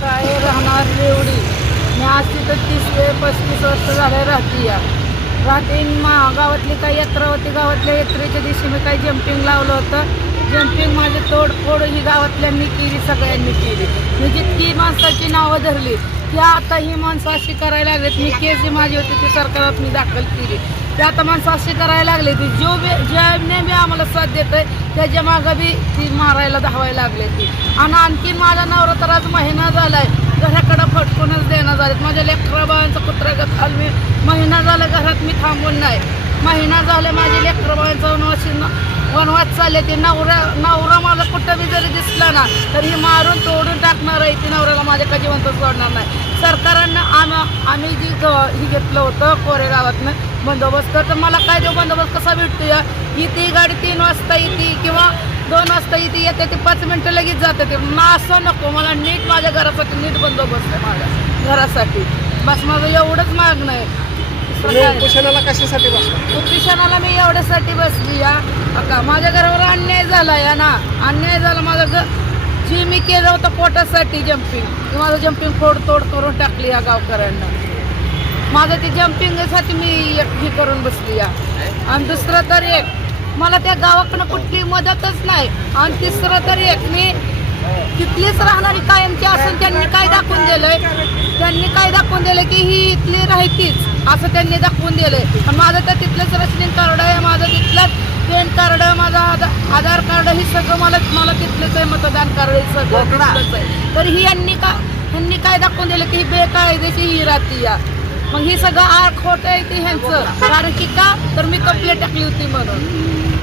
काय राहणार एवढी. मी आज तिथं 30 ते 35 वर्ष झाले राहते गावातली काही यात्रा होती. गावातल्या यात्रेच्या दिवशी मी काही जम्पिंग लावलं होतं. जम्पिंग माझी तोडफोड ही गावातल्यांनी केली, सगळ्यांनी केली. मी जितकी माणसाची नावं धरली की आता ही माणसं अशी करायला लागलीत. मी केस जी माझी होती ती सरकारात मी दाखल केली. ते आता माणसं अशी करायला लागले ती ज्याने बी आम्हाला साथ देत आहे त्याच्या मागं बी ती मारायला धावायला लागले ती. आणि आणखी माझा नवरा तर आज महिना झाला आहे घराकडं फटकूनच देणं झालेत. माझ्या लेकराबाळांचं कुत्र्यागत हाल मी महिना झाला घरात मी थांबून नाही. महिना झाले माझे लेकराबाळांचं वनवास चालले. ते नवरा माझा कुठं बी जरी दिसला ना तरी हे मारून तोडून टाकणार आहे. ती नवऱ्याला माझ्या का जिवंत सोडणार नाही. सरकारानं आम्ही जी ही घेतलं होतं कोरेगावातनं बंदोबस्त, तर मला काय देऊ बंदोबस्त कसा भेटतो या. इथे गाडी 3 वाजता येते किंवा 2 वाजता येते ते 5 मिनटं लगेच जाते. ते ना असं नको, मला नीट माझ्या घरासाठी नीट बंदोबस्त आहे माझ्या घरासाठी. बस माझं एवढंच मागणं आहे. उपोषणाला कशासाठी बसला? उपोषणाला मी एवढ्यासाठी बसली या का माझ्या घरावर अन्याय झाला या ना. अन्याय झाला माझं जी मी केलं होतं पोटासाठी जम्पिंग, माझं जम्पिंग फोडतोड करून टाकली या गावकऱ्यांना. माझं ते जम्पिंगसाठी मी एकटी करून बसली या. आणि दुसरं तर एक मला त्या गावाकडनं कुठली मदतच नाही. आणि तिसरं तर एक मी तिथलीच राहणारी कायमची असून त्यांनी काय दाखवून दिलंय, त्यांनी काय दाखवून दिलं की ही इथली राहतीच असं त्यांनी दाखवून दिलंय. आणि माझं तर तिथलंच रेशनिंग कार्ड आहे, माझं तिथलंच पॅन कार्ड, माझं आधार कार्ड ही सगळं मला तिथलंच आहे. मतदान कार्ड हे सगळं तिथलंच आहे. तर ही ह्यांनी काय दाखवून दिलं की ही बेकायदेशीर ही राहती या. मग ही सगळं खोटं आहे ते ह्यांचं. कारण की का तर मी कंप्लेंट टाकली होती म्हणून.